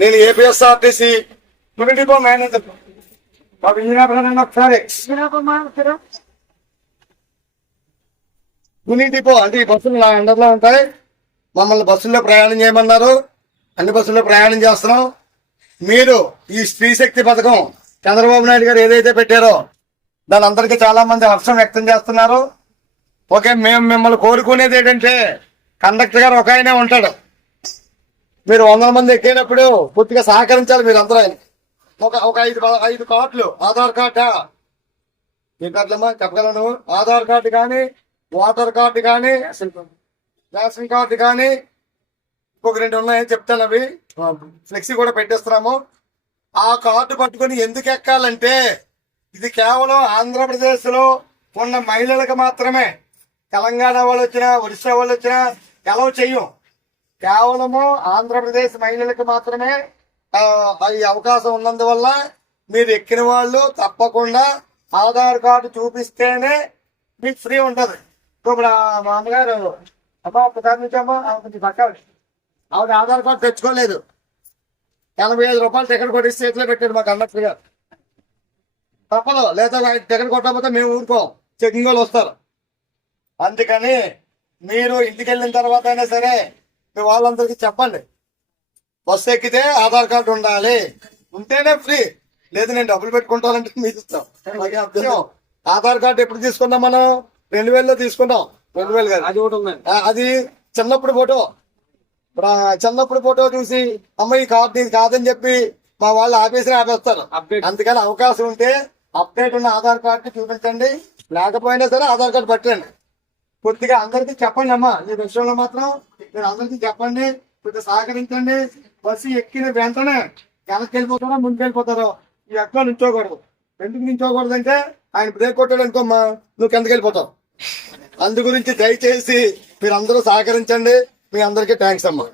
నేను APSRTC depot manager. మాకు engineer ఒకసారి తుని డిపో అంటే ఈ బస్సులు నా అండర్లో ఉంటాయి. మమ్మల్ని బస్సుల్లో ప్రయాణం చేయమన్నారు. అన్ని బస్సుల్లో ప్రయాణం చేస్తున్నాం. మీరు ఈ స్త్రీ శక్తి పథకం చంద్రబాబు నాయుడు గారు ఏదైతే పెట్టారో దాని అందరికీ చాలా మంది హర్షం వ్యక్తం చేస్తున్నారు. ఓకే, మేము మిమ్మల్ని కోరుకునేది ఏంటంటే కండక్టర్ గారు ఒక ఆయనే ఉంటాడు. మీరు 100 మంది ఎక్కేటప్పుడు పూర్తిగా సహకరించాలి. మీరు అందరూ ఒక 5 కార్డులు, ఆధార్ కార్డా ఏ కార్డులమ్మా చెప్పగలను? ఆధార్ కార్డు కానీ, ఓటర్ కార్డు కానీ, రేషన్ కార్డు కానీ, ఇంకొక 2 ఉన్నాయని చెప్తాను. అవి ఫ్లెక్సీ కూడా పెట్టేస్తున్నాము. ఆ కార్డు పట్టుకుని ఎందుకు ఎక్కాలంటే ఇది కేవలం ఆంధ్రప్రదేశ్ లో ఉన్న మహిళలకు మాత్రమే. తెలంగాణ వాళ్ళు వచ్చినా, ఒడిశా వాళ్ళు వచ్చినా ఎలవ్ చెయ్యం. కేవలము ఆంధ్రప్రదేశ్ మహిళలకు మాత్రమే ఈ అవకాశం ఉన్నందువల్ల మీరు ఎక్కిన వాళ్ళు తప్పకుండా ఆధార్ కార్డు చూపిస్తేనే మీకు ఫ్రీ ఉంటది. ఇప్పుడు మా అమ్మగారు అమ్మా ఒకసారి నుంచి అమ్మా కొంచెం పక్క ఆవిడ ఆధార్ కార్డు తెచ్చుకోలేదు. 85 రూపాయలు టికెట్ కొట్టి చేతిలో పెట్టాడు మా కండక్టర్ గారు. తప్పదు, లేదా టికెట్ కొట్టకపోతే మేము ఊరుకోం, చెకింగ్ వాళ్ళు వస్తారు. అందుకని మీరు ఇంటికి వెళ్ళిన తర్వాత అయినా సరే మీ వాళ్ళందరికీ చెప్పండి, బస్సు ఎక్కితే ఆధార్ కార్డు ఉండాలి, ఉంటేనే ఫ్రీ, లేదు నేను డబ్బులు పెట్టుకుంటానంటే మీరు ఇస్తాం. ఆధార్ కార్డు ఎప్పుడు తీసుకున్నాం మనం? 2000లో తీసుకున్నాం. 2000 కాదు, అది చిన్నప్పుడు ఫోటో. చిన్నప్పుడు ఫోటో చూసి అమ్మ ఈ కార్డు ఇది కాదని చెప్పి మా వాళ్ళు ఆపేస్తారు. అందుకని అవకాశం ఉంటే అప్డేట్ ఉన్న ఆధార్ కార్డు చూపించండి, లేకపోయినా సరే ఆధార్ కార్డు పట్టండి. కొద్దిగా అందరికీ చెప్పండి అమ్మా, ఈ విషయంలో మాత్రం మీరు అందరికీ చెప్పండి, కొద్దిగా సహకరించండి. బస్సు ఎక్కిన వెంటనే వెనక్కి వెళ్ళిపోతారో ముందుకు వెళ్ళిపోతారో ఈ ఎక్కడ నుంచోకూడదు. ఎందుకు నుంచోకూడదు అంటే ఆయన బ్రేక్ కొట్టాడు అనుకోమ్మా, నువ్వు కిందకి వెళ్ళిపోతావు. అందు గురించి దయచేసి మీరు అందరూ సహకరించండి. మీ అందరికీ థ్యాంక్స్ అమ్మా.